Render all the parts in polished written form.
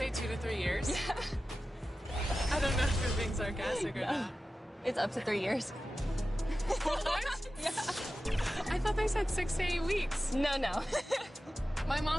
say 2 to 3 years? Yeah. I don't know if you're being sarcastic or not. It's up to 3 years. What? Yeah. I thought they said 6 to 8 weeks. No. My mom.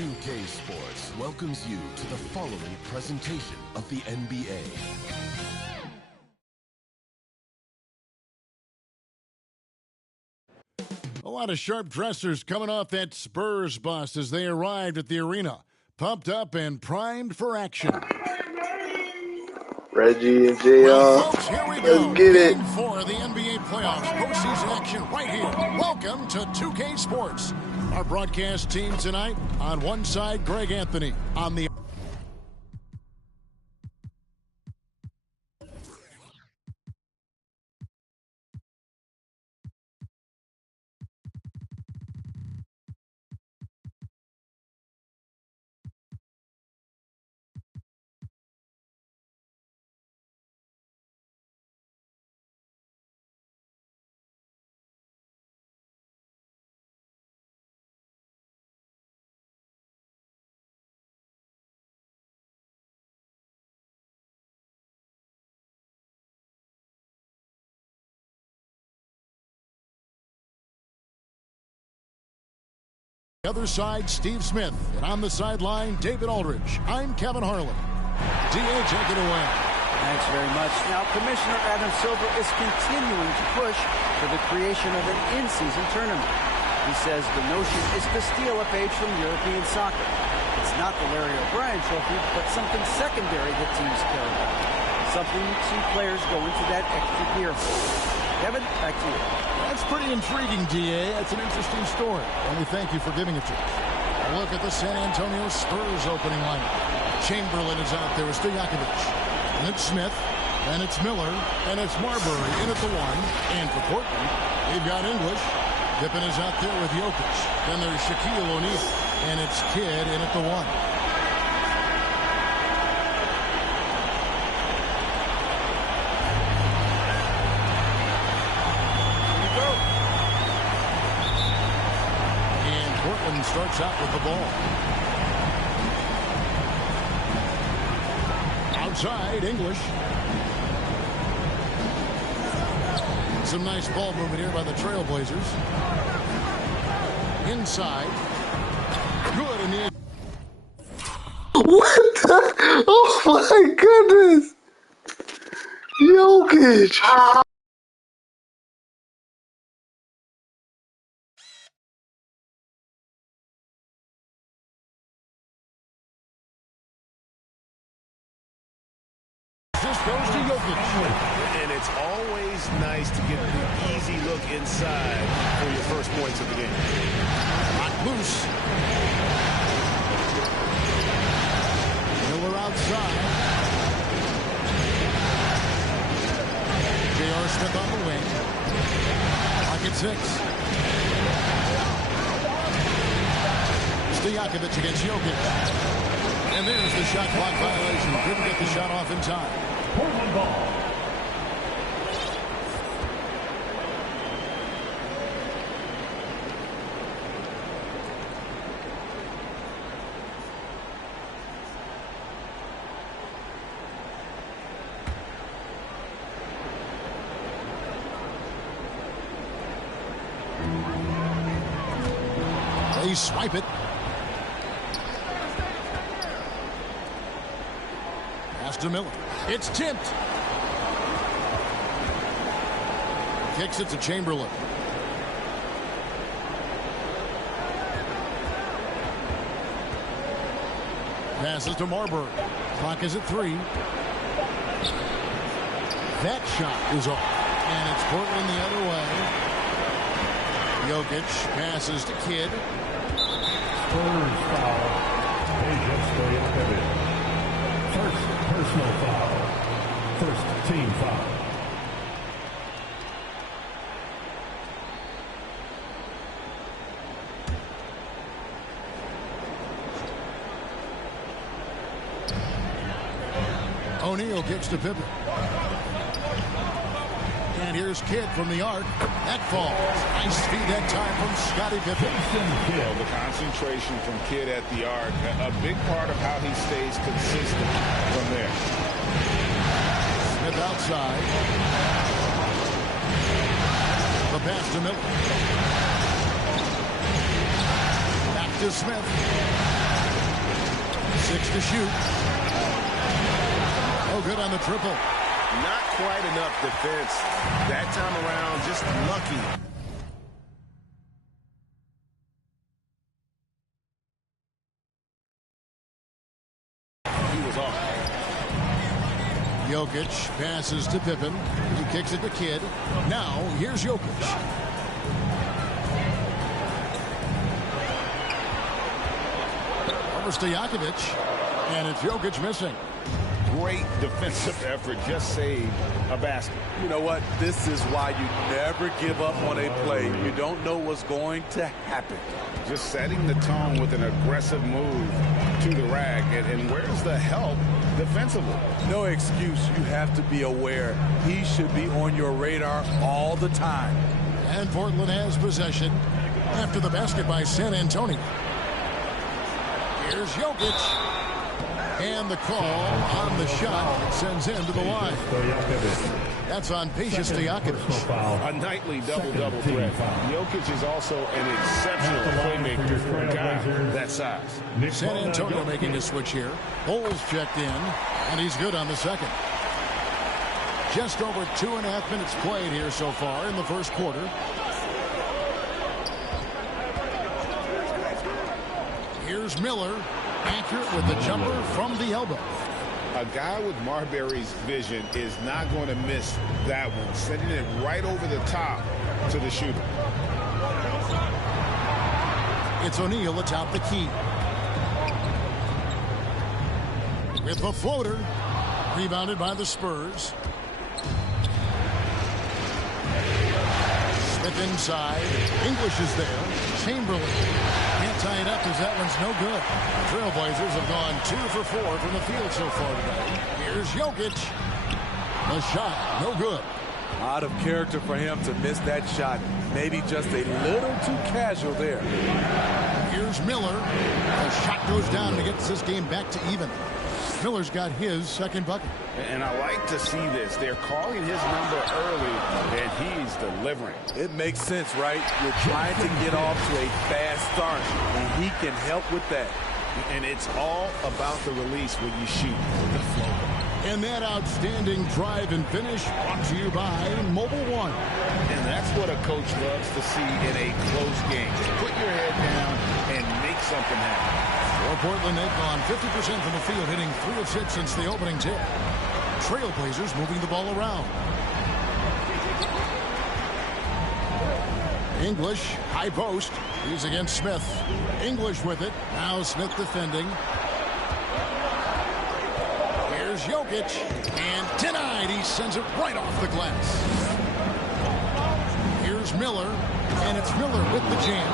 UK Sports welcomes you to the following presentation of the NBA. A lot of sharp dressers coming off that Spurs bus as they arrived at the arena, pumped up and primed for action. Reggie and JR, Well, folks, here we go. let's get it. Game 4 of the NBA playoffs, postseason action right here. Welcome to 2K Sports. Our broadcast team tonight, on one side, Greg Anthony. On the other side, Steve Smith. And on the sideline, David Aldridge. I'm Kevin Harlan. DA, take it away. Thanks very much. Now, Commissioner Adam Silver is continuing to push for the creation of an in-season tournament. He says the notion is to steal a page from European soccer. It's not the Larry O'Brien trophy, but something secondary that teams care about. Something to see players go into that extra gear for. Kevin, back to you. That's pretty intriguing, DA. That's an interesting story. And we thank you for giving it to us. A look at the San Antonio Spurs opening lineup. Chamberlain is out there with Stojakovic. And it's Smith. And it's Miller. And it's Marbury in at the 1. And for Portland, they've got English. Pippen is out there with Jokic. Then there's Shaquille O'Neal. And it's Kidd in at the 1. Starts out with the ball. Outside, English. Some nice ball movement here by the Trailblazers. Inside. Good in the... What the? Oh my goodness! Jokic! Just goes to Jokic. And it's always nice to get the easy look inside for your first points of the game. Hot loose. Miller outside. JR Smith on the wing. Pocket 6. Stojakovic against Jokic. And there's the shot clock violation. Couldn't get the shot off in time. Portland ball. They swipe it. Pass to Miller. It's tipped. Kicks it to Chamberlain. passes to Marbury. Clock is at 3. That shot is off. And it's Portland the other way. Jokic passes to Kidd. Spurs foul. First personal foul. First team foul. O'Neal kicks to Pippen. And here's Kidd from the arc. That falls. Nice feed that time from Scottie Pippen. Well, the concentration from Kidd at the arc, a big part of how he stays consistent from there. Smith outside. The pass to Miller. Back to Smith. 6 to shoot. Oh, good on the triple. Not quite enough defense that time around, just lucky. He was off. Jokic passes to Pippen. He kicks it to Kidd. Now, here's Jokic. Over Stojakovic. And it's Jokic missing. Great defensive effort, just saved a basket. You know what? This is why you never give up on a play. You don't know what's going to happen. Just setting the tone with an aggressive move to the rack. And where's the help defensively? No excuse. You have to be aware. He should be on your radar all the time. And Portland has possession after the basket by San Antonio. Here's Jokic. And the call on the shot sends him to the line. That's on Peja Stojakovic. A nightly double-double threat. Jokic is also an exceptional playmaker for a guy that size. San Antonio making a switch here. Bowles checked in, and he's good on the second. Just over 2.5 minutes played here so far in the first quarter. Here's Miller. Accurate with the jumper from the elbow. A guy with Marbury's vision is not going to miss that one. Sending it right over the top to the shooter. It's O'Neal atop the key. With the floater. Rebounded by the Spurs. Smith inside. English is there. Chamberlain. Can't tie it up as that one's no good. The Trailblazers have gone 2 for 4 from the field so far today. Here's Jokic. The shot, no good. A lot of character for him to miss that shot. Maybe just a little too casual there. Here's Miller. The shot goes down and gets this game back to even. Miller's got his second bucket. And I like to see this. They're calling his number early, and he's delivering. It makes sense, right? You're trying to get off to a fast start, and he can help with that. And it's all about the release when you shoot the flow. And that outstanding drive and finish brought to you by Mobile One. And that's what a coach loves to see in a close game. Just put your head down and make something happen. For Portland, they've gone 50% from the field, hitting 3 of 6 since the opening tip. Trailblazers moving the ball around. English, high post. He's against Smith. English with it. Now Smith defending. Here's Jokic. And denied. He sends it right off the glass. Here's Miller. And it's Miller with the jam.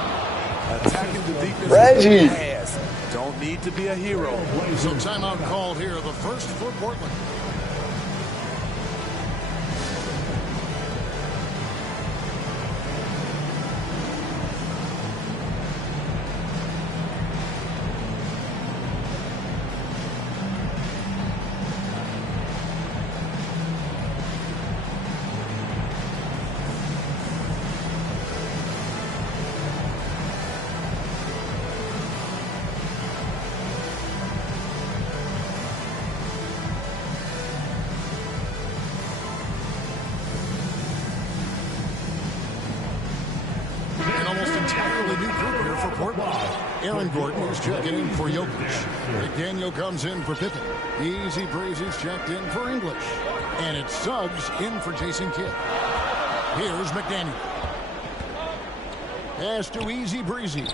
Attacking the defense. Reggie. Pass. Don't need to be a hero. So timeout called here. The first for Portland. Aaron Gordon is checking in for Jokic. McDaniel comes in for Pippen. Easy Breezy's checked in for English. And it's Suggs in for Jason Kidd. Here's McDaniel. Pass to Easy Breezy.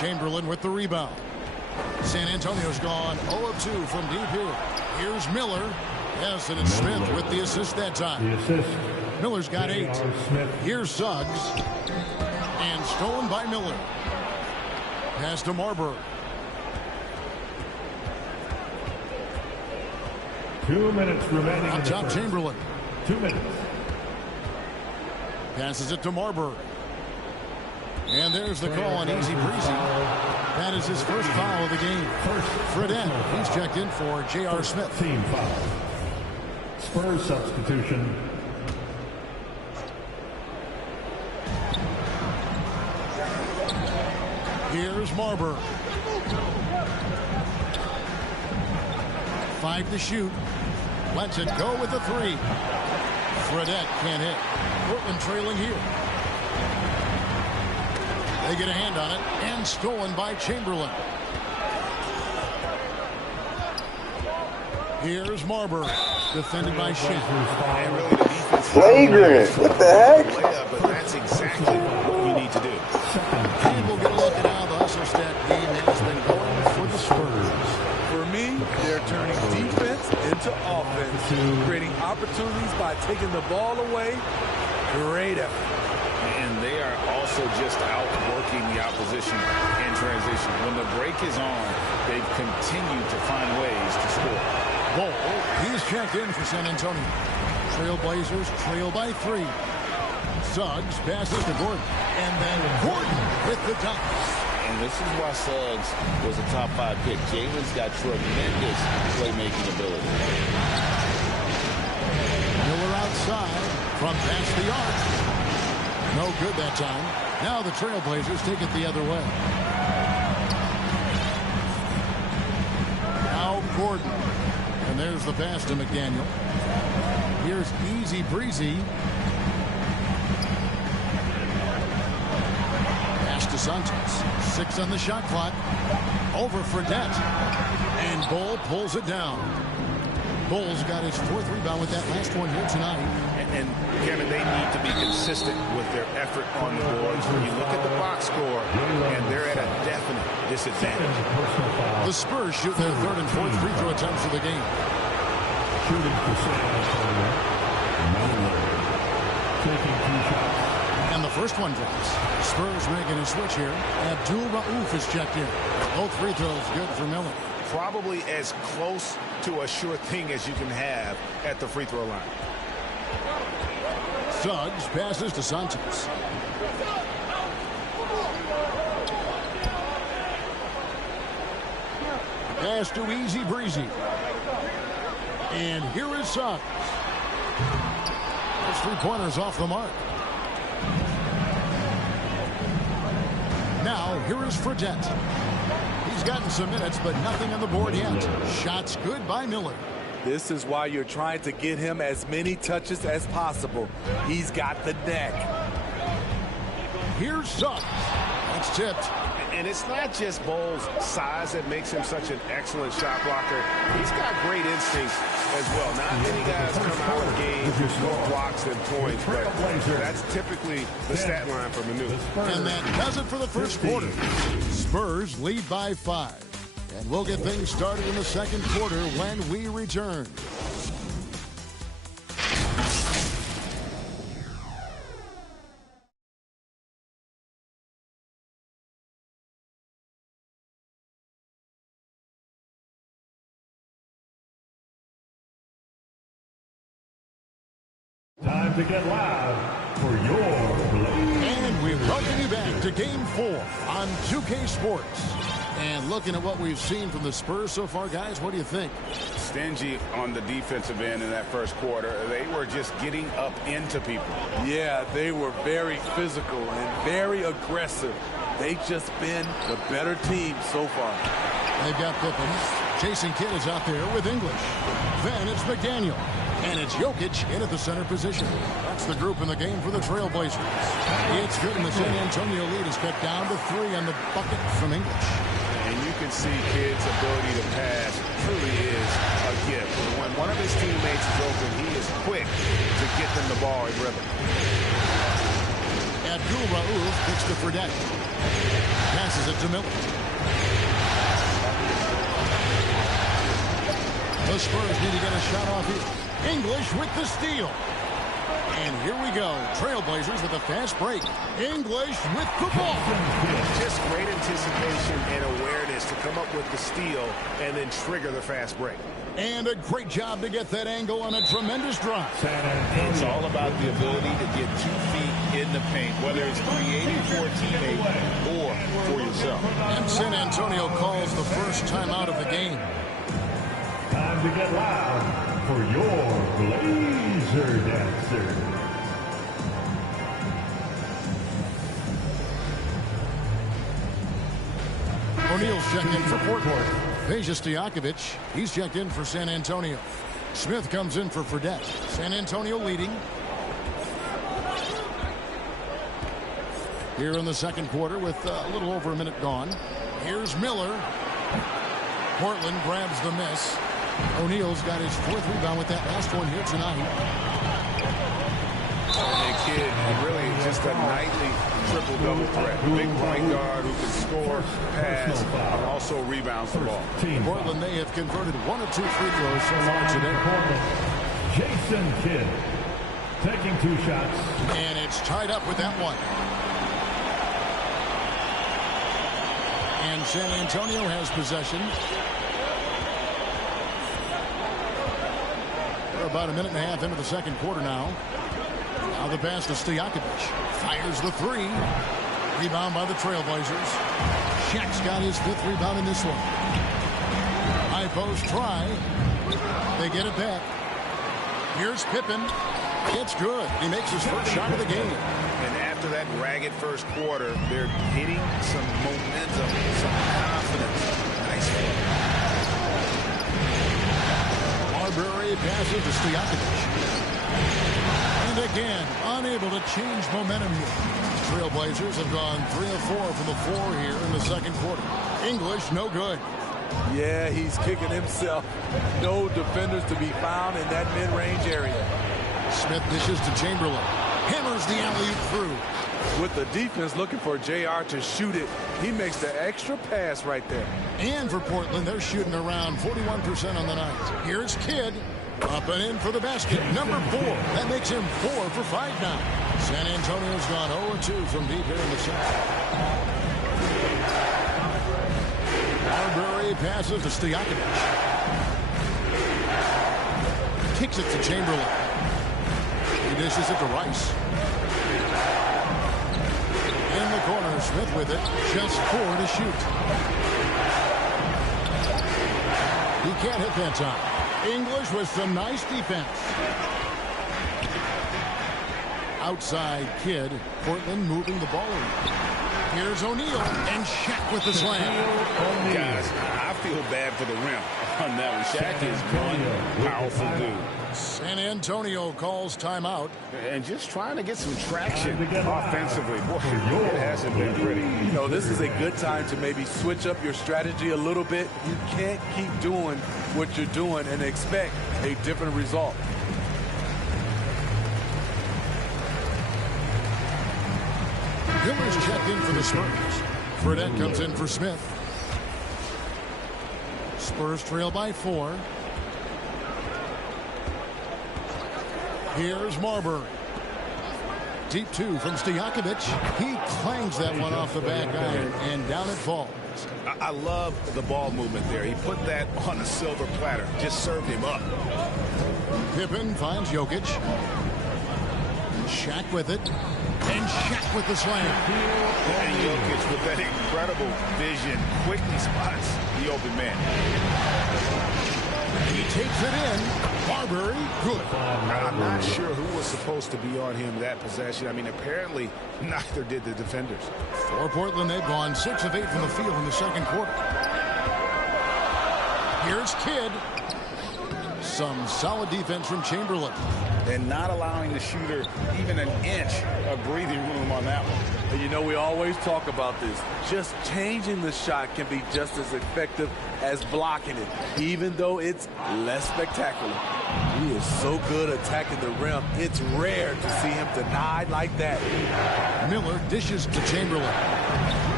Chamberlain with the rebound. San Antonio's gone 0 of 2 from deep here. Here's Miller. Yes, and it's Smith with the assist that time. The assist. Miller's got 8. Smith. Here's Suggs. And stolen by Miller. Pass to Marbury. 2 minutes remaining. Up top, Chamberlain. 2 minutes. Passes it to Marbury. And there's the call on Easy Breezy. That is his first foul of the game. Fredette, he's checked in for JR Smith. Team foul. Spurs substitution. Here's Marbury. 5 to shoot. Lets it go with the 3. Fredette can't hit. Portland trailing here. They get a hand on it, and stolen by Chamberlain. Here's Marbury, defended by Shea. Flagrant. What the heck? But that's exactly what you need to do. And we'll get a look at how the hustle stat game has been going for the Spurs. For me, they're turning defense into offense, creating opportunities by taking the ball away. Great effort. And they are also just outworking the opposition in transition. When the break is on, they continue to find ways to score. Ball, he's checked in for San Antonio. Trailblazers trail by 3. Suggs passes to Gordon. And then Gordon with the dunk. And this is why Suggs was a top 5 pick. Jalen's got tremendous playmaking ability. Miller outside from past the arc. No good that time. Now the Trailblazers take it the other way. Now Gordon. And there's the pass to McDaniel. Here's Easy Breezy. Pass to Sanchez. 6 on the shot clock. Over Fredette. And Bull pulls it down. Bull's got his 4th rebound with that last one here tonight. And Kevin, they need to be consistent with their effort on the boards. When you look at the box score, and they're at a definite disadvantage. The Spurs shoot their 3rd and 4th free throw attempts of the game. Shooting for San Antonio. Miller. Taking 2 shots. And the first one drops. Spurs making a switch here. Abdul Rauf is checked in. Both free throws good for Miller. Probably as close to a sure thing as you can have at the free throw line. Suggs passes to Sanchez. Pass to Easy Breezy. And here is Suggs. Those 3-pointers off the mark. Now here is Fredette. He's gotten some minutes, but nothing on the board yet. Shots good by Miller. This is why you're trying to get him as many touches as possible. He's got the neck. Here's Suggs. That's tipped. And it's not just Bull's size that makes him such an excellent shot blocker. He's got great instincts as well. Not many guys come out of games with more blocks than points, but that's typically the stat line for Manu. And that does it for the first quarter. Spurs lead by 5. And we'll get things started in the second quarter when we return. Time to get loud for your Blazers. And we welcome you back to Game 4 on 2K Sports. And looking at what we've seen from the Spurs so far, guys, what do you think? Stingy on the defensive end in that first quarter. They were just getting up into people. Yeah, they were very physical and very aggressive. They've just been the better team so far. They've got Pippen. Jason Kidd is out there with English. Then it's McDaniel. And it's Jokic in at the center position. That's the group in the game for the Trailblazers. It's good, and the San Antonio lead is cut down to 3 on the bucket from English. And you can see Kidd's ability to pass truly is a gift. When one of his teammates is open, he is quick to get them the ball in rhythm. Abdul Rauf kicks to Fredette. Passes it to Miller. The Spurs need to get a shot off here. English with the steal. And here we go. Trailblazers with a fast break. English with the ball. Just great anticipation and awareness to come up with the steal and then trigger the fast break. And a great job to get that angle on a tremendous drive. It's all about the ability to get 2 feet in the paint, whether it's creating for a teammate or for yourself. And San Antonio calls the first timeout of the game. Time to get loud for your Blazer Dancer. O'Neal's checked in for Portland. Peja Stojakovic, he's checked in for San Antonio. Smith comes in for Fredette. San Antonio leading. Here in the second quarter with a little over a minute gone. Here's Miller. Portland grabs the miss. O'Neal's got his 4th rebound with that last one here tonight. And Kidd really just a nightly triple-double threat. Big point guard who can score, pass, and also rebounds the ball. Portland, they have converted 1 of 2 free throws so far today. Jason Kidd taking 2 shots. And it's tied up with that one. And San Antonio has possession. We're about a minute and a half into the second quarter now. Now the pass to Stojakovic. Fires the 3. Rebound by the Trailblazers. Shaq's got his 5th rebound in this one. High post try. They get it back. Here's Pippen. It's good. He makes his first shot of the game. And after that ragged first quarter, they're hitting some momentum, some confidence. Nice play. Marbury passes to Stojakovic. And again, unable to change momentum here. Trailblazers have gone 3 of 4 from the floor here in the second quarter. English, no good. Yeah, he's kicking himself. No defenders to be found in that mid-range area. Smith dishes to Chamberlain. Hammers the alley-oop through. With the defense looking for JR to shoot it, he makes the extra pass right there. And for Portland, they're shooting around 41% on the night. Here's Kidd. Up and in for the basket. Number 4. That makes him 4 for 5 now. San Antonio's gone 0-2 from deep here in the second. Marbury passes to Stojakovic. Kicks it to Chamberlain. He dishes it to Rice. In the corner, Smith with it. Just 4 to shoot. He can't hit that time. English with some nice defense. Outside Kidd. Portland moving the ball around. Here's O'Neal and Shaq with the slam. Guys, I feel bad for the rim on that one. Shaq is one powerful dude. San Antonio calls timeout. And just trying to get some traction offensively. Boy, it hasn't been pretty. You know, this is a good time to maybe switch up your strategy a little bit. You can't keep doing what you're doing and expect a different result. Miller's checked in for the Spurs. Fredette comes in for Smith. Spurs trail by 4. Here's Marbury. Deep 2 from Stojakovic. He clangs that one off the back iron, and down it falls. I love the ball movement there. He put that on a silver platter. Just served him up. Pippen finds Jokic. Shaq with it. And Shaq with the slam. And Jokic with that incredible vision quickly spots the open man. He takes it in. Marbury, good. I'm not sure who was supposed to be on him that possession. I mean, apparently neither did the defenders. For Portland, they've gone 6 of 8 from the field in the second quarter. Here's Kidd. Some solid defense from Chamberlain. And not allowing the shooter even an inch of breathing room on that one. And you know, we always talk about this. Just changing the shot can be just as effective as blocking it, even though it's less spectacular. He is so good attacking the rim. It's rare to see him denied like that. Miller dishes to Chamberlain.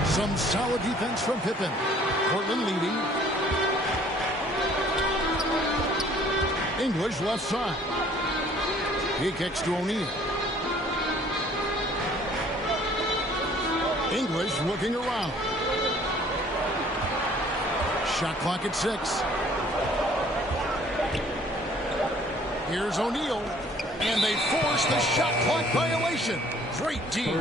Some solid defense from Pippen. Portland leading. English left side. He kicks to O'Neal. English looking around. Shot clock at 6. Here's O'Neal. And they force the shot clock violation. Great D.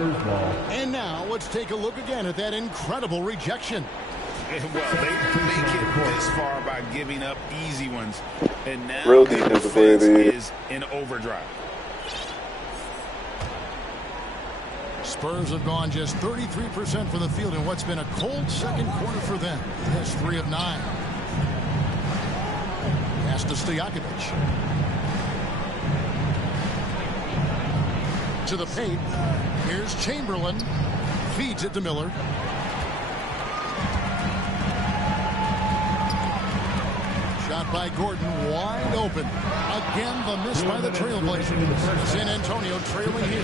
And now let's take a look again at that incredible rejection. Well, they make it this far by giving up easy ones. And now Real the defensive defense play, is in overdrive. Spurs have gone just 33% from the field in what's been a cold second quarter for them. That's 3 of 9. Pass to Stojakovic. To the paint. Here's Chamberlain. Feeds it to Miller. Shot by Gordon, wide open. Again, the miss by the Trailblazers. San Antonio trailing here.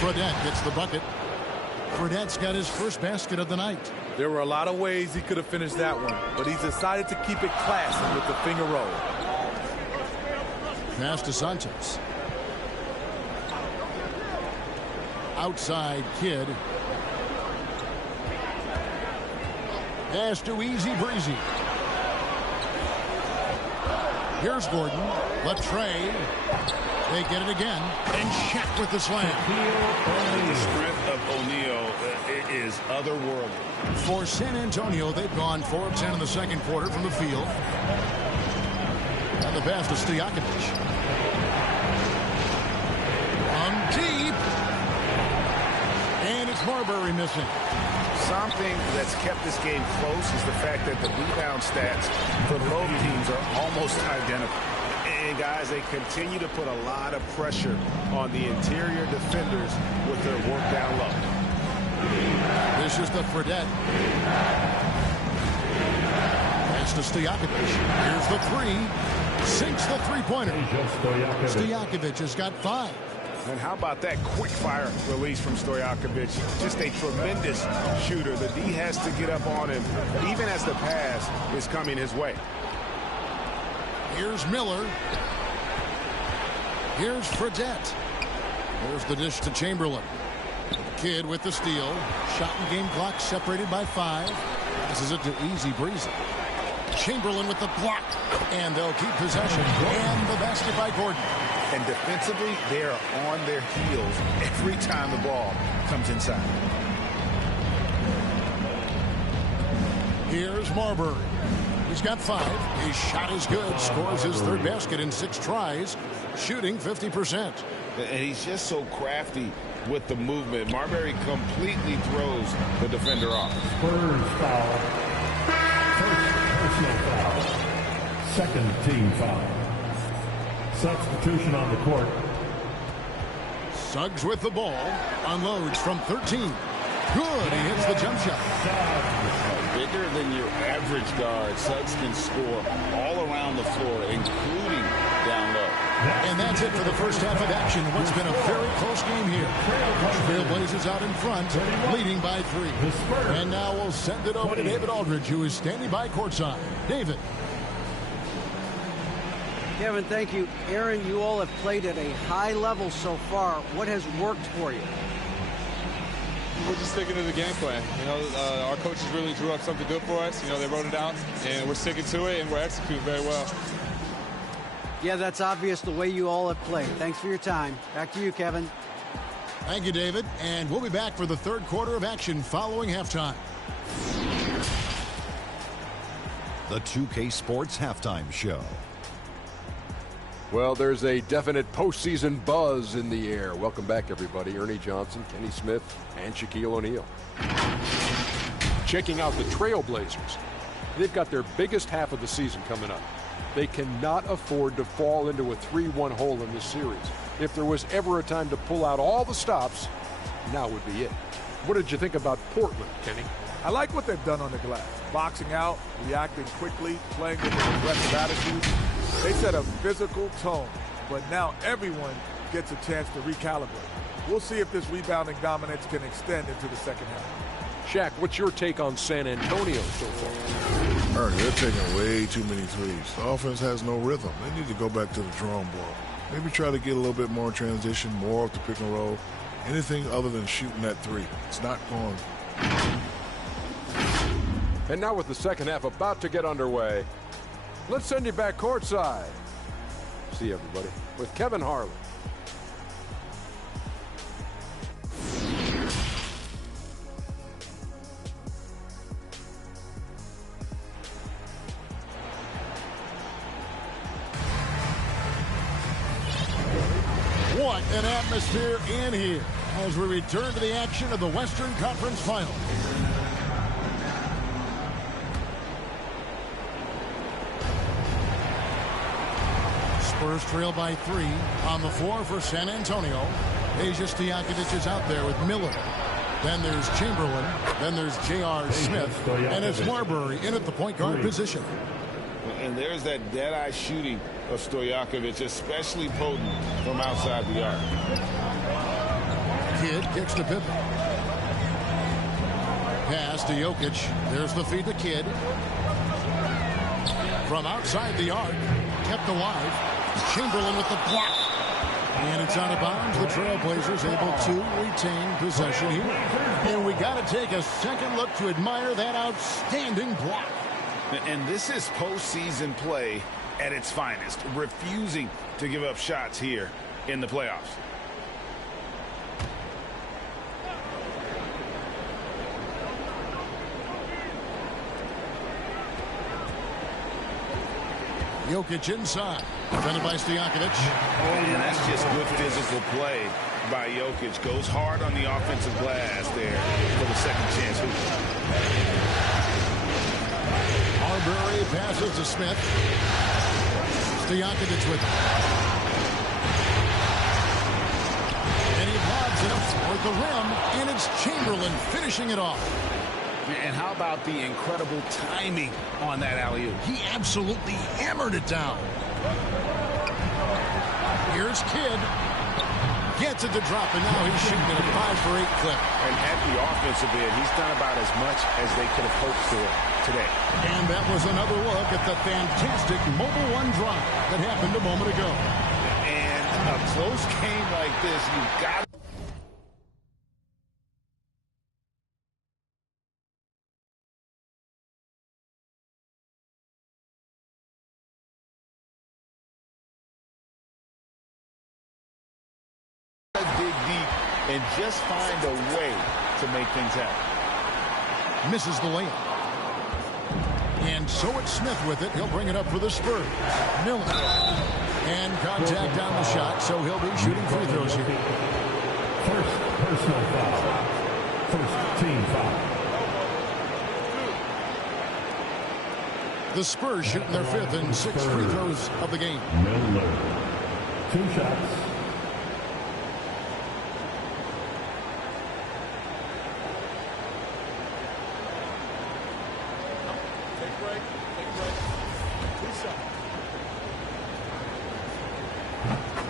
Fredette gets the bucket. Fredette's got his first basket of the night. There were a lot of ways he could have finished that one, but he's decided to keep it classy with the finger roll. Pass to Santos. Outside Kidd. Pass to Easy Breezy. Here's Gordon. Latrey. They get it again. And Shaq with the slam. The strength of O'Neal is otherworldly. For San Antonio, they've gone 4 of 10 in the second quarter from the field. And the pass to Stojakovic. On deep. And it's Marbury missing. Something that's kept this game close is the fact that the rebound stats for both teams are almost identical. And guys, they continue to put a lot of pressure on the interior defenders with their work down low. This is the Fredette. Pass to Stojakovic. Here's the 3. Sinks the three-pointer. Stojakovic has got 5. And how about that quick-fire release from Stojakovic? Just a tremendous shooter. The D has to get up on him, even as the pass is coming his way. Here's Miller. Here's Fredette. There's the dish to Chamberlain. Kidd with the steal. Shot and game clock separated by 5. This is it to Easy Breezy. Chamberlain with the block. And they'll keep possession. And the basket by Gordon. And defensively, they are on their heels every time the ball comes inside. Here's Marbury. He's got 5. His shot is good. Scores his 3rd basket in 6 tries. Shooting 50%. And he's just so crafty with the movement. Marbury completely throws the defender off. Spurs foul. First personal foul. Second team foul. Substitution on the court. Suggs with the ball. Unloads from 13. Good. He hits the jump shot. Bigger than your average guard, Suggs can score all around the floor, including down low. And that's it for the first half of action. What's been a very close game here. Trailblazers out in front, leading by 3. And now we'll send it over to David Aldridge, who is standing by courtside. David. Kevin, thank you. Aaron, you all have played at a high level so far. What has worked for you? We're just sticking to the game plan. You know, our coaches really drew up something good for us. You know, they wrote it out, and we're sticking to it, and we're executing very well. Yeah, that's obvious the way you all have played. Thanks for your time. Back to you, Kevin. Thank you, David. And we'll be back for the 3rd quarter of action following halftime. The 2K Sports Halftime Show. Well, there's a definite postseason buzz in the air. Welcome back, everybody. Ernie Johnson, Kenny Smith, and Shaquille O'Neal. Checking out the Trailblazers. They've got their biggest half of the season coming up. They cannot afford to fall into a 3-1 hole in this series. If there was ever a time to pull out all the stops, now would be it. What did you think about Portland, Kenny? I like what they've done on the glass. Boxing out, reacting quickly, playing with an aggressive attitude. They set a physical tone, but now everyone gets a chance to recalibrate. We'll see if this rebounding dominance can extend into the second half. Shaq, what's your take on San Antonio so far? They're taking way too many threes. The offense has no rhythm. They need to go back to the drawing board. Maybe try to get a little bit more transition, more off the pick and roll. Anything other than shooting that three. It's not going. And now with the second half about to get underway, let's send you back courtside. See everybody with Kevin Harlan. What an atmosphere in here as we return to the action of the Western Conference Final. Spurs trail by 3 on the floor for San Antonio. Asia Stojakovic is out there with Miller. Then there's Chamberlain. Then there's J.R. Smith. And it's Marbury in at the point guard position. And there's that dead-eye shooting of Stojakovic, especially potent from outside the arc. Kidd kicks to Pippen. Pass to Jokic. There's the feed to Kidd. From outside the arc, kept alive. Chamberlain with the block. And it's out of bounds. The Trailblazers able to retain possession here. And we got to take a second look to admire that outstanding block. And this is postseason play at its finest, refusing to give up shots here in the playoffs. Jokic inside. Defended by Stojakovic. And that's just good physical play by Jokic. Goes hard on the offensive glass there for the second chance hoop. Marbury passes to Smith. Stojakovic with it. And he lobs it up toward the rim, and it's Chamberlain finishing it off. And how about the incredible timing on that alley-oop? He absolutely hammered it down. Here's Kidd. Gets it to drop, and now he's shooting at a 5-for-8 clip. And at the offensive end, he's done about as much as they could have hoped for today. And that was another look at the fantastic Mobile One drive that happened a moment ago. And a close game like this, you've got to dig deep and just find a way to make things happen. Misses the layup. And so it's Smith with it. He'll bring it up for the Spurs. Miller. And contact on the shot, so he'll be shooting free throws here. First personal foul. First team foul. The Spurs shooting their 5th and 6th free throws of the game. Miller. 2 shots.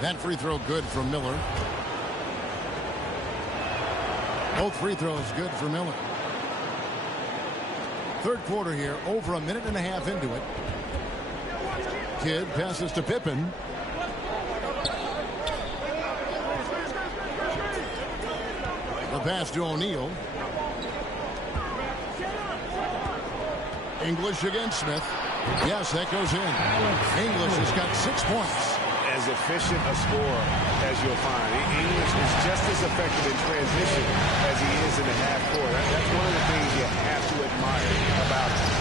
That free throw good from Miller. Both free throws good for Miller. Third quarter here, over a minute and a half into it. Kidd passes to Pippen. The pass to O'Neal. English against Smith. Yes, that goes in. English has got 6 points. As efficient a scorer as you'll find. English is just as effective in transition as he is in the half court. That's one of the things you have to admire about him.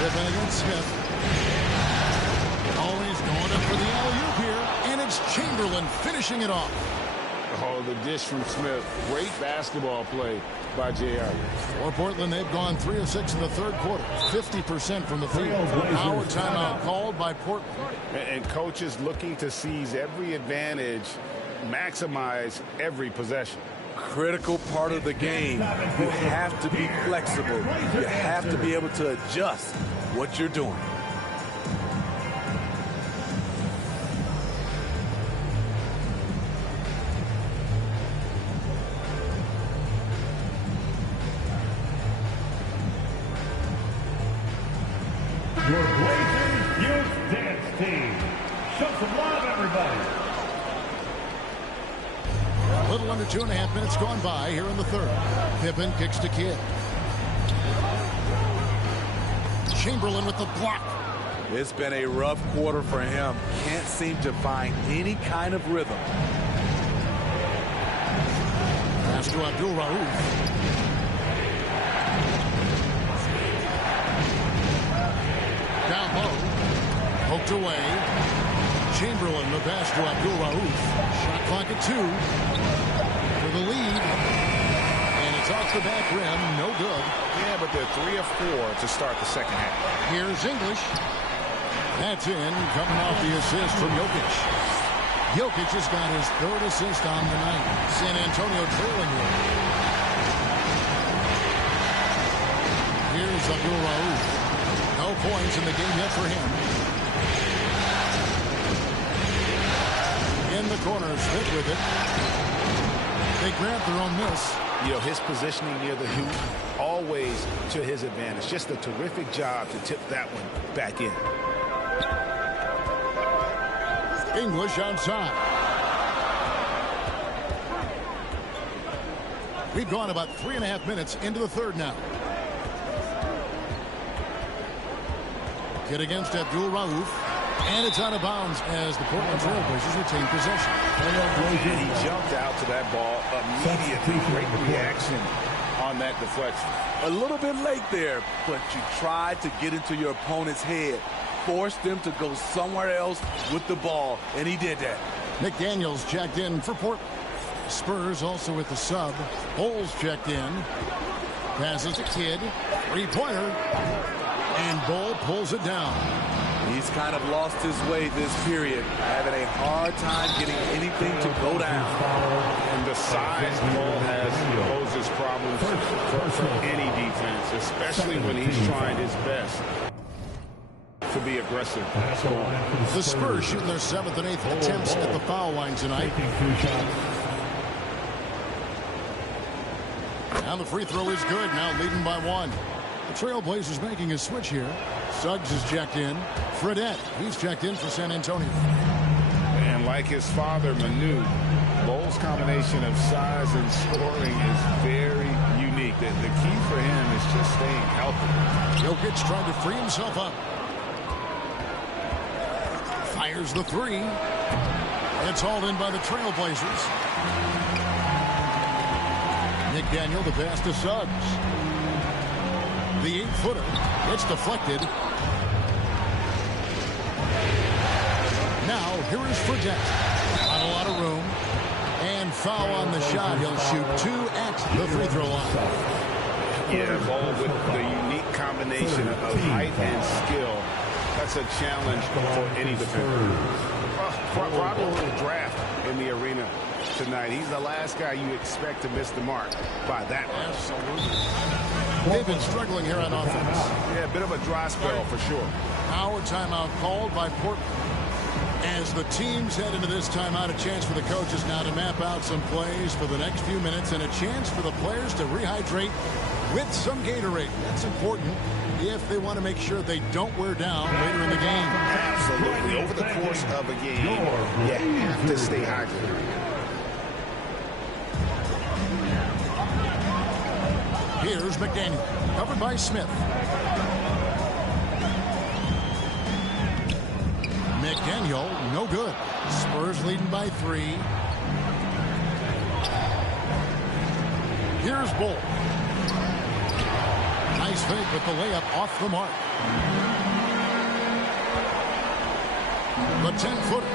Pippen against Smith. Oh, he's going up for the alley-oop here, and it's Chamberlain finishing it off. Oh, the dish from Smith. Great basketball play. by JR. For Portland, they've gone 3 of 6 in the third quarter, 50% from the field. Now a timeout called by Portland. And coaches looking to seize every advantage, maximize every possession. Critical part of the game. You have to be flexible. You have to be able to adjust what you're doing. Your Blazers Youth Dance Team. Show some love, everybody. A little under 2.5 minutes gone by here in the third. Pippen kicks to Kidd. Chamberlain with the block. It's been a rough quarter for him. Can't seem to find any kind of rhythm. Pass to Abdul-Rauf. Down low. Poked away. Chamberlain, the pass to Abdul-Rauf. Shot clock at 2. For the lead. And it's off the back rim. No good. Yeah, but they're 3 of 4 to start the second half. Here's English. That's in. Coming off the assist from Jokic. Jokic has got his 3rd assist on the night. San Antonio trailing here. Here's Abdul-Rauf. No points in the game yet for him. In the corner, Smith with it. They grab their own miss. You know, his positioning near the hoop, always to his advantage. Just a terrific job to tip that one back in. English outside. We've gone about 3.5 minutes into the third now. Kidd against Abdul-Rauf. And it's out of bounds as the Portland Trail Blazers retain possession. And he jumped out to that ball immediately. Great reaction on that deflection. A little bit late there, but you tried to get into your opponent's head. Force them to go somewhere else with the ball, and he did that. McDaniels checked in for Portland. Spurs also with the sub. Bowles checked in. Passes to Kidd. 3-pointer. And Bol pulls it down. He's kind of lost his way this period, having a hard time getting anything to go down. And the size Bol has poses problems for any defense, especially when he's trying his best to be aggressive. The Spurs shooting their 7th and 8th attempts at the foul line tonight. And the free throw is good, now leading by 1. The Trailblazers making a switch here. Suggs is checked in. Fredette, he's checked in for San Antonio. And like his father, Manu, Bol's combination of size and scoring is very unique. The key for him is just staying healthy. Jokic trying to free himself up. Fires the 3. It's hauled in by the Trailblazers. McDaniel, the pass to Suggs. The 8-footer. It's deflected. Now, here is Fredette. Not a lot of room. And foul on the shot. He'll shoot 2 at the free throw line. Yeah, Bol with the unique combination of height and skill. That's a challenge for any defender. Probably a little draft in the arena tonight. He's the last guy you expect to miss the mark by that much. Absolutely. They've been struggling here on offense. Yeah, a bit of a dry spell for sure. Our timeout called by Portland. As the teams head into this timeout, a chance for the coaches now to map out some plays for the next few minutes and a chance for the players to rehydrate with some Gatorade. That's important if they want to make sure they don't wear down later in the game. Absolutely. Over the course of a game, you have to stay hydrated. Here's McDaniel, covered by Smith. McDaniel, no good. Spurs leading by 3. Here's Bol. Nice fake with the layup off the mark. The 10-footer.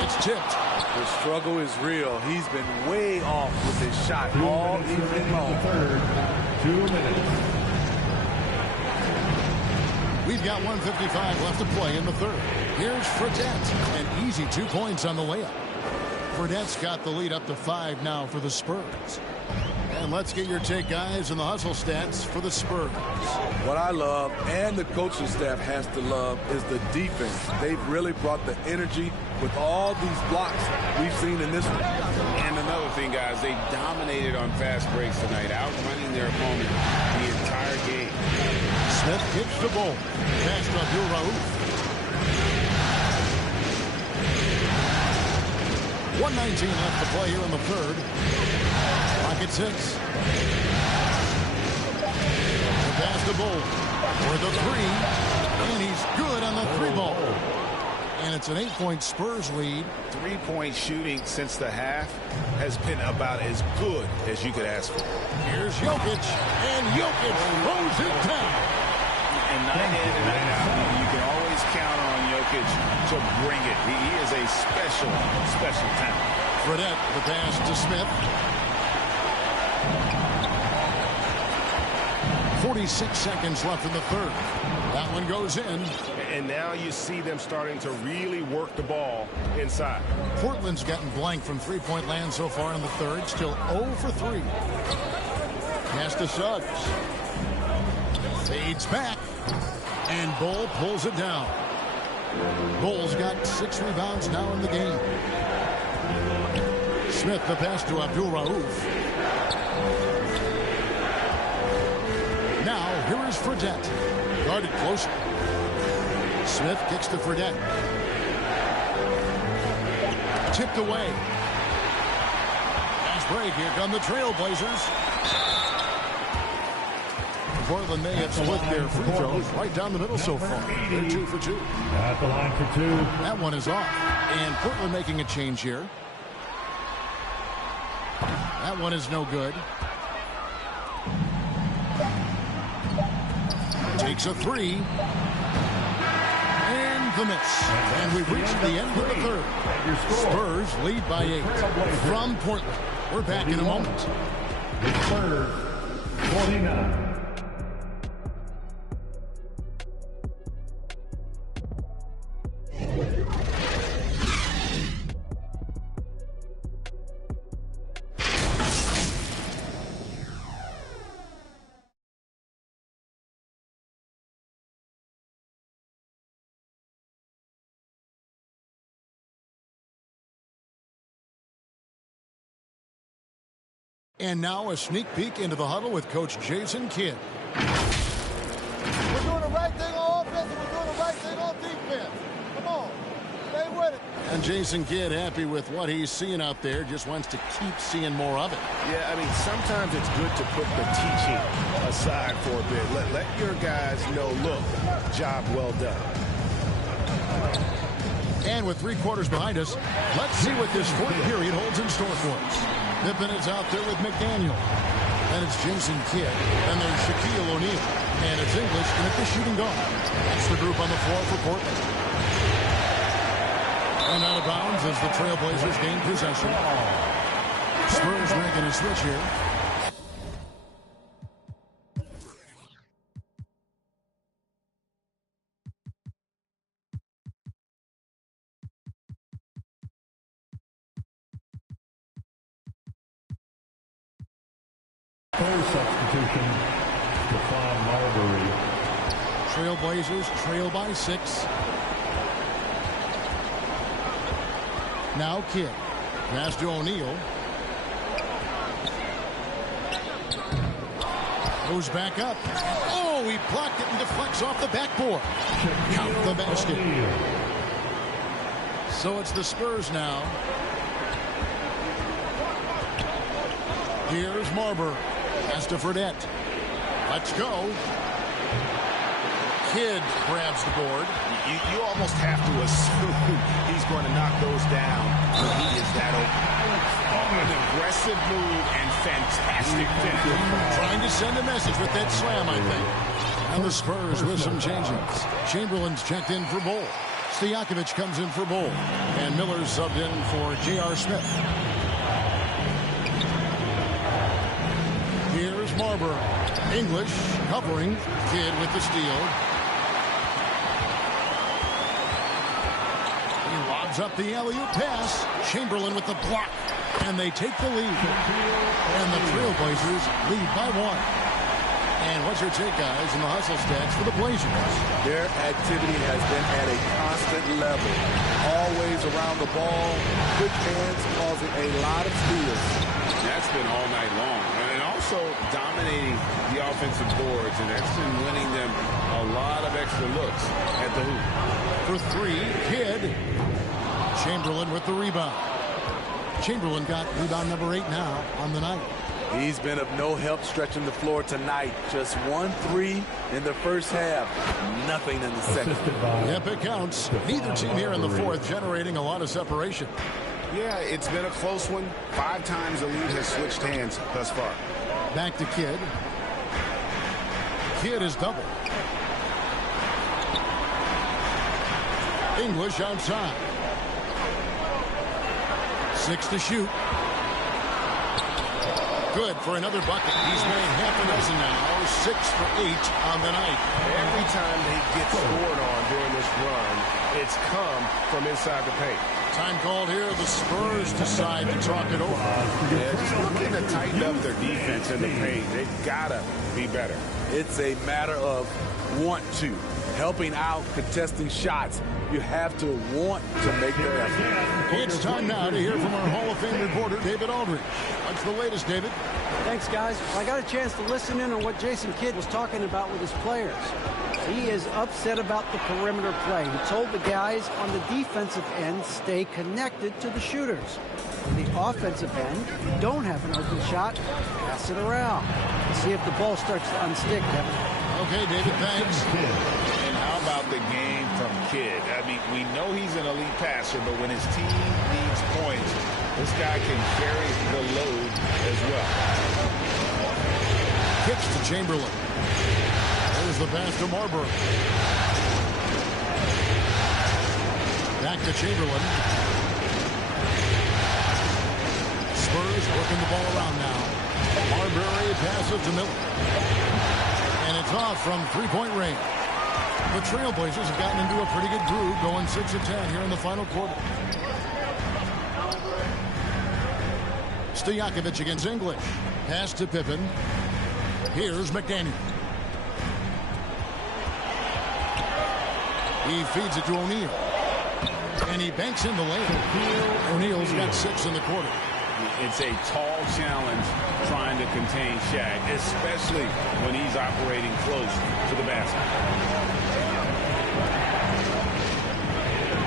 It's tipped. The struggle is real. He's been way off with his shot all evening long. 2 minutes. We've got 1:55 left to play in the third. Here's Fredette. An easy 2 points on the layup. Fredette's got the lead up to 5 now for the Spurs. And let's get your take, guys, on the hustle stats for the Spurs. What I love, and the coaching staff has to love, is the defense. They've really brought the energy with all these blocks we've seen in this one. And another thing, guys, they dominated on fast breaks tonight, outrunning their opponent the entire game. Smith kicks the ball. Pass to Abdul Rauf. 1:19 left to play here in the third. Clock at 6. The pass to Bull for the 3. And he's good on the 3 ball. And it's an 8-point Spurs lead. 3-point shooting since the half has been about as good as you could ask for. Here's Jokic. And Jokic throws it down. And night in and night out, you can always count on Jokic to bring it. He is a special talent. Fredette, the pass to Smith. 46 seconds left in the third. That one goes in. And now you see them starting to really work the ball inside. Portland's gotten blank from three-point land so far in the third. Still 0 for 3. Pass to Suggs. Fades back. And Bull pulls it down. Bull's got 6 rebounds now in the game. Smith, the pass to Abdul Rauf. Now, here is Fredette. Guarded closer. Smith kicks to Fredette. Tipped away. Fast break. Here come the Trailblazers. Portland may have split their free throws right down the middle so far. They're 2 for 2. At the line for 2. That one is off. And Portland making a change here. That one is no good. Takes a 3. And the miss. And we've reached the end of the third. Spurs lead by 8 from Portland. We're back in a moment. The Spurs 49. And now a sneak peek into the huddle with Coach Jason Kidd. We're doing the right thing on offense, and we're doing the right thing on defense. Come on, stay with it. And Jason Kidd happy with what he's seeing out there, just wants to keep seeing more of it. Yeah, I mean, sometimes it's good to put the teaching aside for a bit. Let your guys know, look, job well done. And with 3 quarters behind us, let's see what this fourth period holds in store for us. Pippen is out there with McDaniel. And it's Jason Kidd. And there's Shaquille O'Neal. And it's English in at the shooting guard. That's the group on the floor for Portland. And out of bounds as the Trailblazers gain possession. Spurs making a switch here. Third substitution, Stephon Marbury. Trailblazers trail by 6. Now Kidd. Pass to O'Neal. Goes back up. Oh, he blocked it and deflects off the backboard. Count the basket. So it's the Spurs now. Here's Marbury. Pass to Fredette. Let's go. Kidd grabs the board. You almost have to assume he's going to knock those down when he is that open. An aggressive move and fantastic finish. Trying to send a message with that slam, I think. And the Spurs with some changes. Chamberlain's checked in for Bull. Stojakovic comes in for Bull. And Miller subbed in for J.R. Smith. Here's Marbury. English covering. Kidd with the steal. He lobs up the alley-oop pass. Chamberlain with the block. And they take the lead. And the Trailblazers lead by 1. And what's your take, guys, in the hustle stats for the Blazers? Their activity has been at a constant level. Always around the ball. Quick hands causing a lot of steals. That's been all night long. And also dominating the offensive boards. And that's been winning them a lot of extra looks at the hoop. For 3, Kidd. Chamberlain with the rebound. Chamberlain got rebound number 8 now on the night. He's been of no help stretching the floor tonight. Just 1 3 in the first half. Nothing in the second. Yep, it counts. Neither team here in the fourth generating a lot of separation. Yeah, it's been a close one. 5 times the lead has switched hands thus far. Back to Kidd. Kidd is double. English outside. 6 to shoot. Good for another bucket. He's made half a dozen now. 6 for 8 on the night. Every time they get scored on during this run, it's come from inside the paint. Time called here. The Spurs decide to talk it over. Yeah, just looking to tighten up their defense in the paint. They've got to be better. It's a matter of want to. Helping out, contesting shots. You have to want to make the effort. It's time now to hear from our Hall of Fame reporter, David Aldridge. What's the latest, David? Thanks, guys. I got a chance to listen in on what Jason Kidd was talking about with his players. He is upset about the perimeter play. He told the guys on the defensive end stay connected to the shooters. On the offensive end, if you don't have an open shot, pass it around. See if the ball starts to unstick, Kevin. Okay, David, thanks. And how about the game from Kidd? I mean, we know he's an elite passer, but when his team needs points, this guy can carry the load as well. Kicks to Chamberlain. There's the pass to Marbury. Back to Chamberlain. Spurs working the ball around now. Marbury passes to Miller. And it's off from three-point range. The Trailblazers have gotten into a pretty good groove, going 6 of 10 here in the final quarter. Stojakovic against English. Pass to Pippen. Here's McDaniel. He feeds it to O'Neal. And he banks in the layup. O'Neal's got 6 in the quarter. It's a tall challenge trying to contain Shaq, especially when he's operating close to the basket.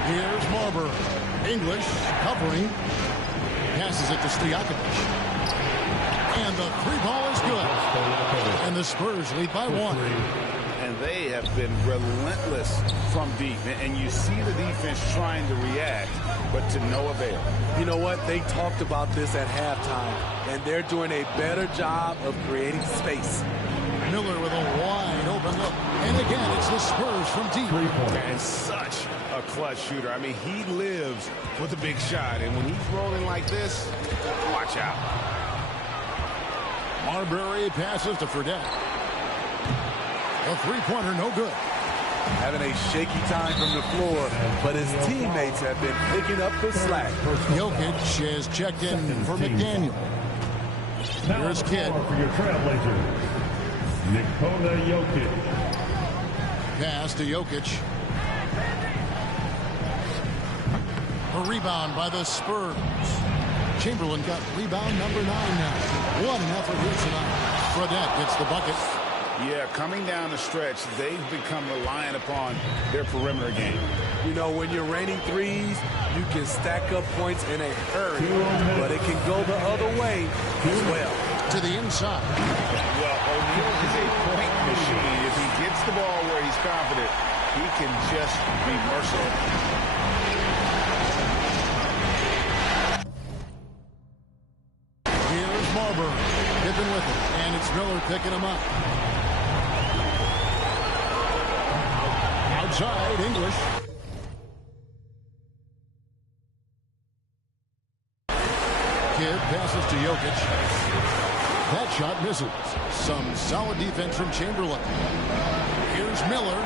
Here's Marbury. English covering. Passes it to Stojakovic. And the 3-ball is good. And the Spurs lead by 1. And they have been relentless from deep. And you see the defense trying to react, but to no avail. You know what? They talked about this at halftime, and they're doing a better job of creating space. Miller with a wide open look. And again, it's the Spurs from deep. And such a clutch shooter. I mean, he lives with a big shot. And when he's rolling like this, watch out. Marbury passes to Fredette. A three-pointer, no good. Having a shaky time from the floor, but his teammates have been picking up the slack. Jokic has checked in for McDaniel. Here's Kidd. For your Trailblazers, Nikola Jokic. Pass to Jokic. A rebound by the Spurs. Chamberlain got rebound number 9 now. What an effort here tonight. Fredette gets the bucket. Yeah, coming down the stretch, they've become reliant upon their perimeter game. You know, when you're raining threes, you can stack up points in a hurry, but it can go the other way as well. To the inside. Well, O'Neal is a point machine. If he gets the ball where he's confident, he can just be merciless. Here's Marbury. Pippen with it, and it's Miller picking him up. Outside, English. Kidd passes to Jokic. That shot misses. Some solid defense from Chamberlain. Here's Miller.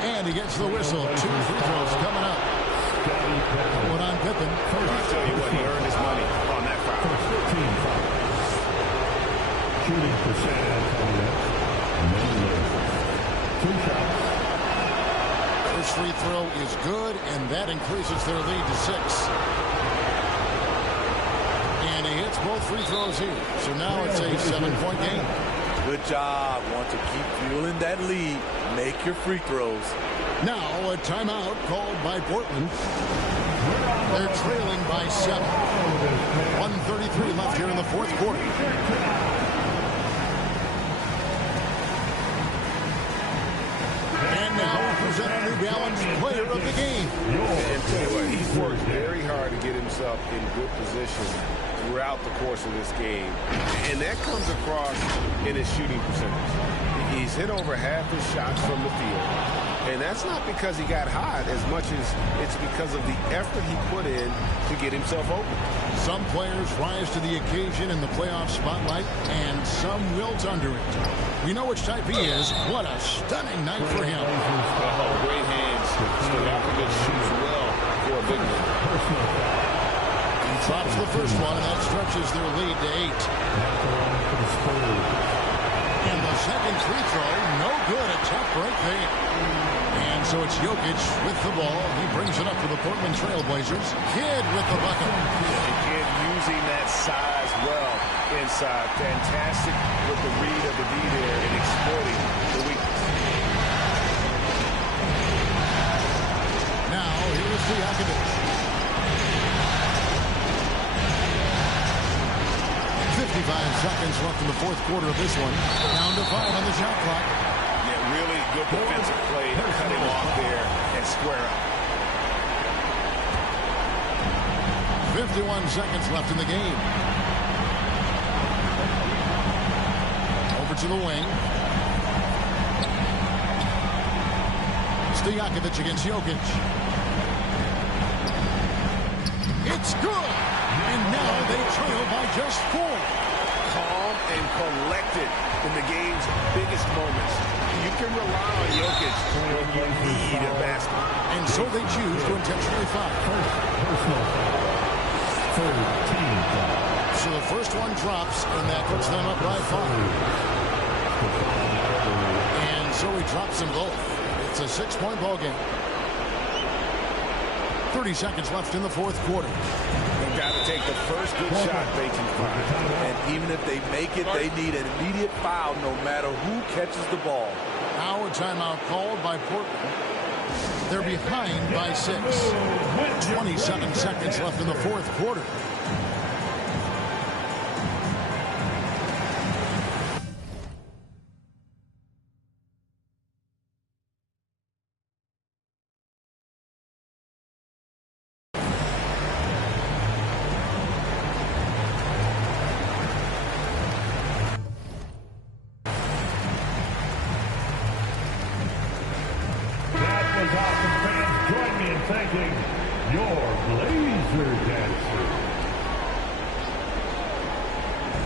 And he gets the whistle. 2 free throws coming up. One on Pippen. I'll tell you what, he earned his money on that foul. 15 fouls. Shooting percentage on that. 2 shots. First free throw is good, and that increases their lead to 6. And he hits both free throws here. So now it's a 7-point game. Good job. Want to keep fueling that lead. Make your free throws. Now a timeout called by Portland. They're trailing by 7. 1:33 left here in the fourth quarter. And now we present our New Balance player of the game. And tell you what, he's worked very hard to get himself in good position throughout the course of this game. And that comes across in his shooting percentage. He's hit over half his shots from the field. And that's not because he got hot as much as it's because of the effort he put in to get himself open. Some players rise to the occasion in the playoff spotlight, and some wilt under it. We know which type he is. What a stunning night for him. Great hands. Stojakovic shoots well for a big man. He drops the first one, and that stretches their lead to 8. And the second free throw, no good. A tough break there. And so it's Jokic with the ball. He brings it up to the Portland Trail Blazers. Kidd with the bucket. And Kidd using that size well inside. Fantastic with the read of the D there and exploiting the weakness. Now, here is Stojakovic. 55 seconds left in the fourth quarter of this one. Down to 5 on the shot clock. Yeah, really good defensive play to cut him off there and square up. 51 seconds left in the game. Over to the wing. Stojakovic against Jokic. It's good. And now they trail by just 4. Calm and collected in the game's biggest moments. You can rely on Jokic when you need a basket. And so they choose to intentionally foul. Personal foul. Third team foul. So the first one drops, and that puts them up by 5. And so he drops them both. It's a 6-point ball game. 30 seconds left in the fourth quarter. They've got to take the first good shot they can find. And even if they make it, they need an immediate foul no matter who catches the ball. Now a timeout called by Portland. They're behind by 6. 27 seconds left in the fourth quarter. Thanking your Blazer dancer.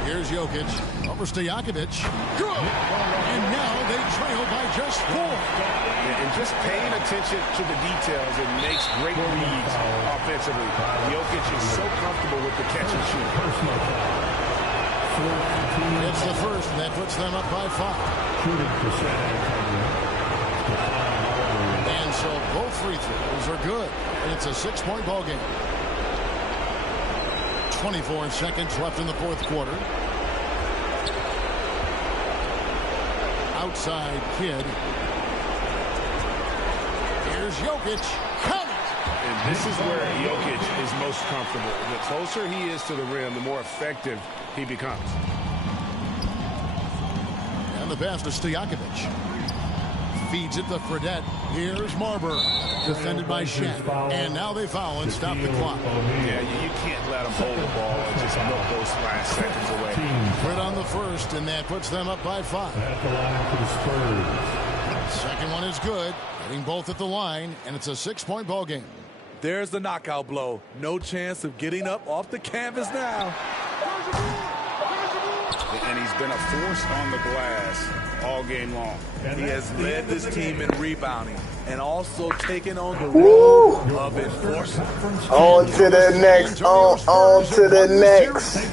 Here's Jokic over Stojakovic. Good. And now they trail by just 4. And just paying attention to the details, it makes great reads offensively. Jokic is so comfortable with the catch and shoot. Personal foul. It's the first, and that puts them up by 5. Shooting percentage. And so both free throws are good. And it's a 6-point ball game. 24 seconds left in the fourth quarter. Outside Kidd. Here's Jokic. Count it! And this is where Jokic is most comfortable. The closer he is to the rim, the more effective he becomes. And the pass to Stojakovic. Feeds it to Fredette. Here's Marbury. Defended by Shen. And now they foul and stop the clock. Yeah, you can't let them hold the ball and just milk those last seconds away. Fred on the first, and that puts them up by 5. At the line for the Spurs. Second one is good. Hitting both at the line, and it's a 6-point ball game. There's the knockout blow. No chance of getting up off the canvas now. And he's been a force on the glass all game long. He has led this team in rebounding and also taken on the role of enforcer. On to the next. On to the next.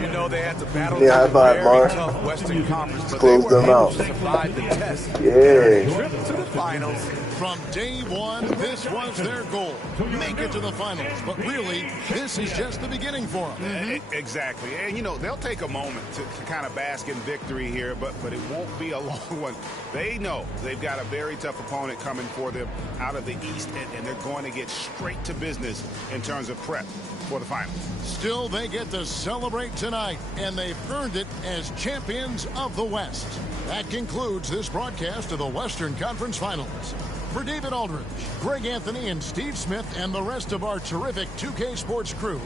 You know they had to battle Yeah, high five, very Mark. tough Western Conference, but Close they were them able out. to survive the test. Yeah. Trip to the finals. From day one, this was their goal. Make it to the finals. But really, this is just the beginning for them. Exactly. And, you know, they'll take a moment to kind of bask in victory here, but it won't be a long one. They know they've got a very tough opponent coming for them out of the East, and they're going to get straight to business in terms of prep for the finals. Still, they get to celebrate tonight, and they've earned it as champions of the West. That concludes this broadcast of the Western Conference Finals. For David Aldridge, Greg Anthony, and Steve Smith, and the rest of our terrific 2K Sports crew,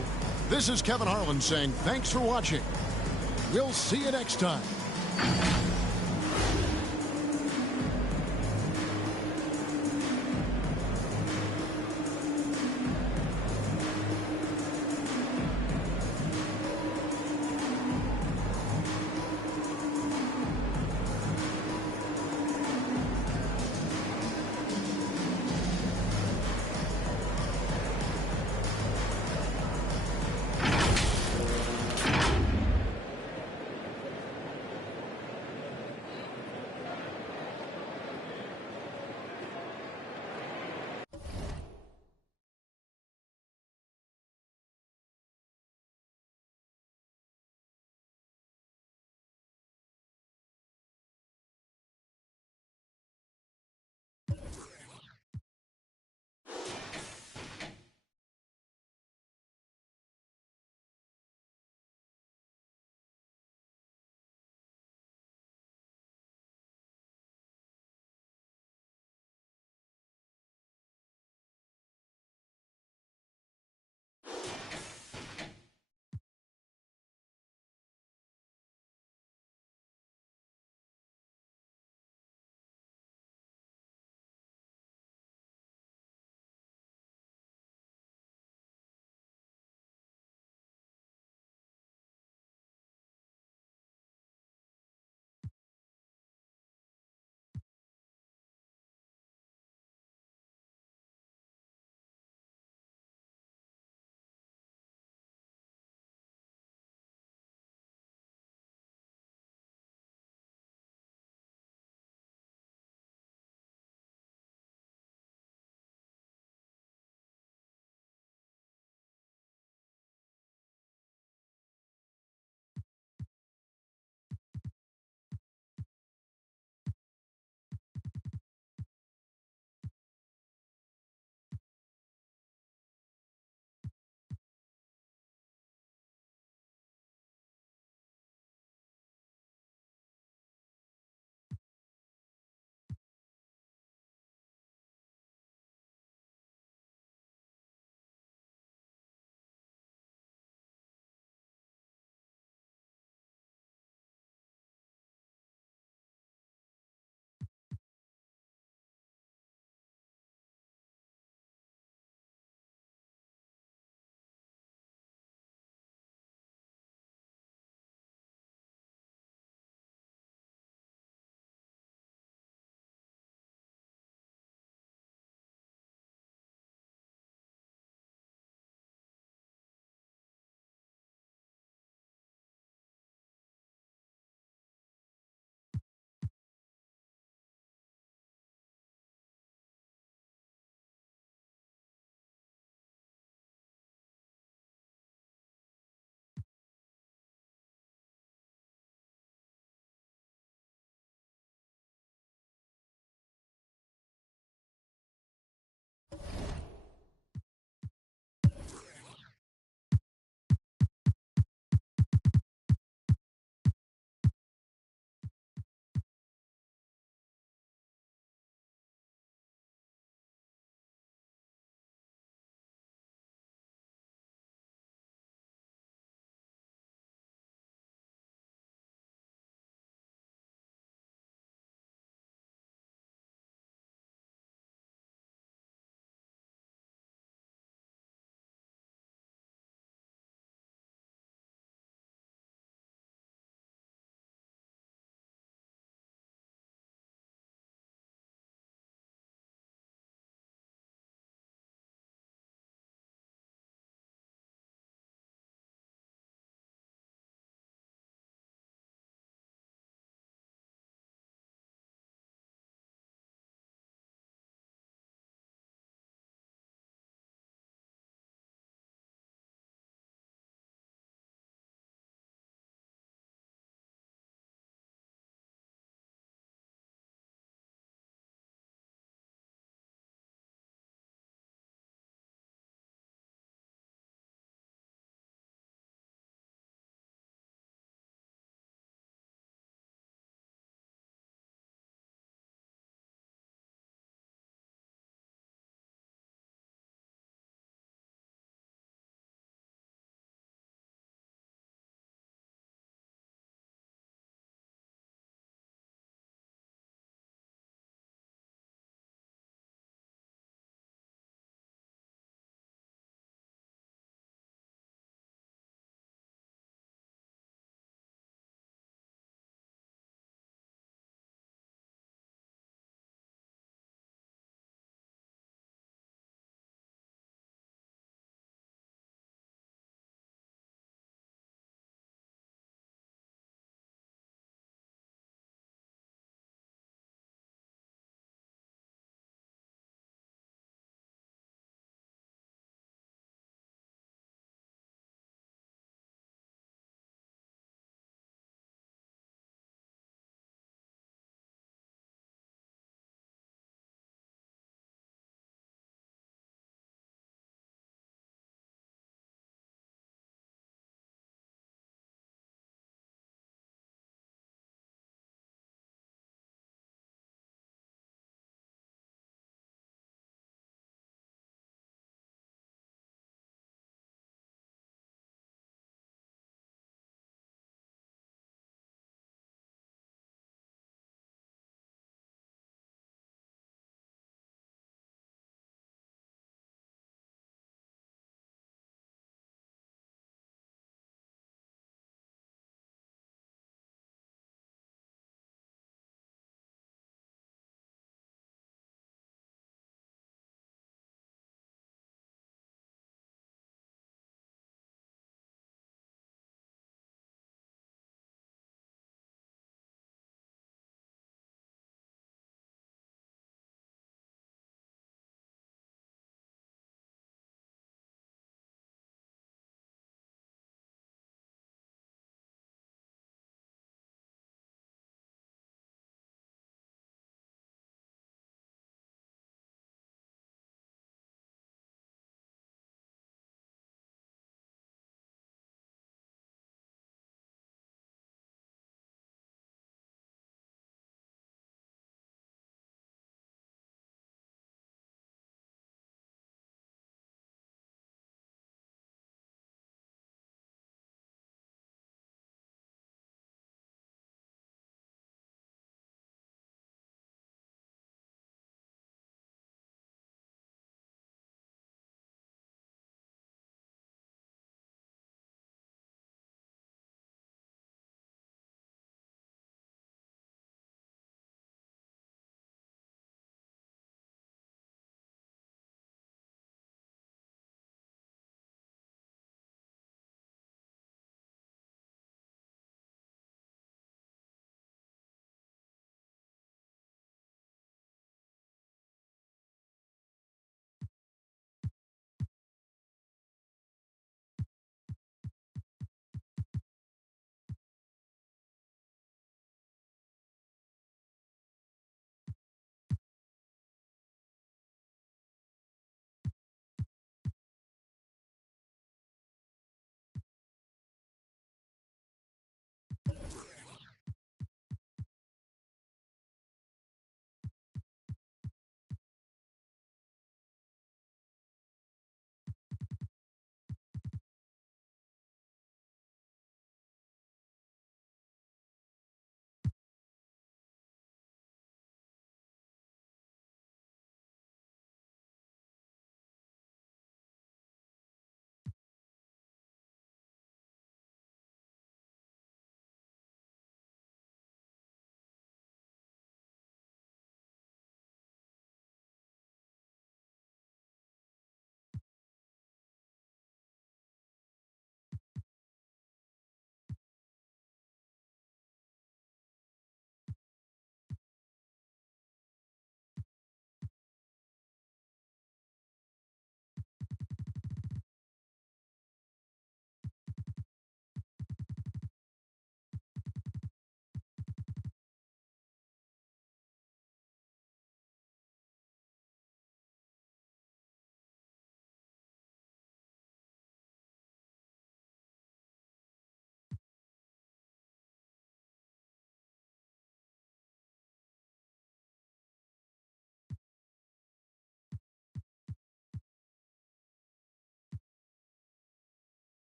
this is Kevin Harlan saying thanks for watching. We'll see you next time.